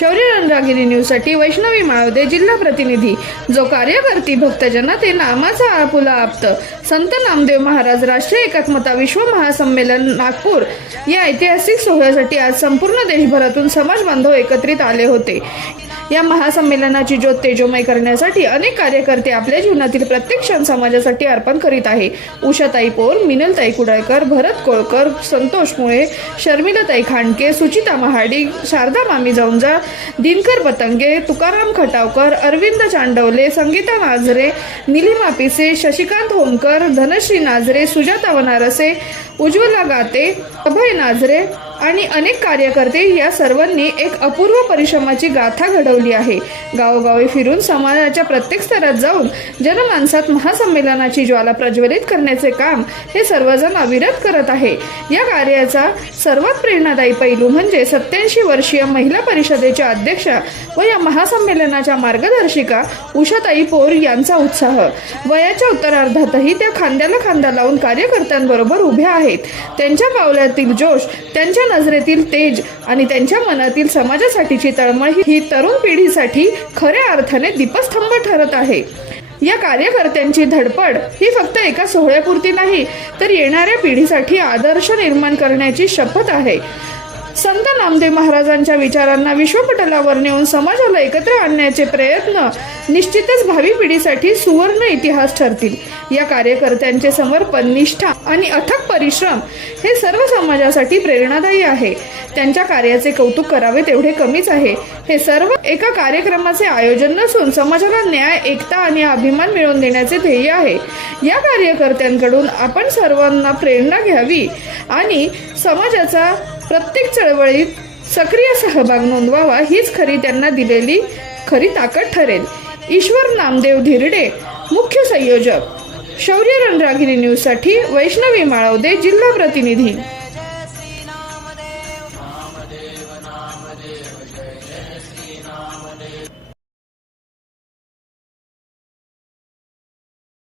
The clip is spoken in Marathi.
शौर्य रंजागिरी न्यूजसाठी वैष्णवी माळवदे जिल्हा प्रतिनिधी जो कार्यकर्ती भक्तजना ते नामाचा आपुला आप्त. संत नामदेव महाराज राष्ट्रीय एकात्मता विश्व महासंमेलन नागपूर या ऐतिहासिक सोहळ्यासाठी आज संपूर्ण देशभरातून समाज बांधव एकत्रित आले होते. या महासंमेलनाची ज्योत तेजोमय करण्यासाठी अनेक कार्यकर्ते आपल्या जीवनातील प्रत्येक क्षण समाजासाठी अर्पण करीत आहे. उषाताई पोर मिनलताई कुडाळकर भरत कोळकर संतोष मुळे शर्मिलाताई खांडके सुचिता महाडी शारदा मामी जौंजा दिनकर पतंगे तुकाराम खटावकर अरविंद चांडवले संगीता नाझरे निलिमा पिसे शशिकांत होमकर धनश्री नाझरे सुजाता वनारसे उज्ज्वला गाते अभय नाझरे आणि अनेक कार्यकर्ते या सर्वांनी एक अपूर्व परिश्रमाची गाथा घडवली आहे. गावोगावी फिरून समाजाच्या प्रत्येक स्तरात जाऊन जनमानसात महासंमेलनाची ज्वाला प्रज्वलित करण्याचे काम हे सर्वजण अविरत करत आहे. या कार्याचा सर्वात प्रेरणादायी पैलू म्हणजे सत्याऐंशी वर्षीय महिला परिषदेच्या अध्यक्षा व या महासंमेलनाच्या मार्गदर्शिका उषाताई पोर यांचा उत्साह. वयाच्या उत्तरार्धातही त्या खांद्याला खांदा लावून कार्यकर्त्यांबरोबर उभ्या आहेत. त्यांच्या पावलातील जोश त्यांच्या नजरेतील तेज आणि त्यांच्या मनातील समाजासाठीची तळमळ ही- ही तरुण पिढीसाठी खऱ्या अर्थाने दीपस्तंभ ठरत आहे. या कार्यकर्त्यांची धडपड ही फक्त एका सोहळ्यापुरती नाही तर येणाऱ्या पिढीसाठी आदर्श निर्माण करण्याची शपथ आहे. संत नामदेव महाराजांच्या विचारांना विश्वपटलावर नेऊन समाजाला एकत्र आणण्याचे प्रयत्न निश्चितच भावी पिढीसाठी सुवर्ण इतिहास ठरतील. या कार्यकर्त्यांचे समर्पण निष्ठा आणि अथक परिश्रम हे सर्व समाजासाठी प्रेरणादायी आहे. त्यांच्या कार्याचे कौतुक करावे तेवढे कमीच आहे. हे सर्व एका कार्यक्रमाचे आयोजन नसून समाजाला न्याय एकता आणि अभिमान मिळवून देण्याचे ध्येय आहे. या कार्यकर्त्यांकडून आपण सर्वांना प्रेरणा घ्यावी आणि समाजाचा प्रत्येक चळवळीत सक्रिय सहभाग नोंदवावा हीच खरी त्यांना दिलेली खरी ताकद ठरेल. ईश्वर नामदेव धिरडे मुख्य संयोजक. शौर्य रणरागिरी न्यूजसाठी वैष्णवी माळवदे जिल्हा प्रतिनिधी.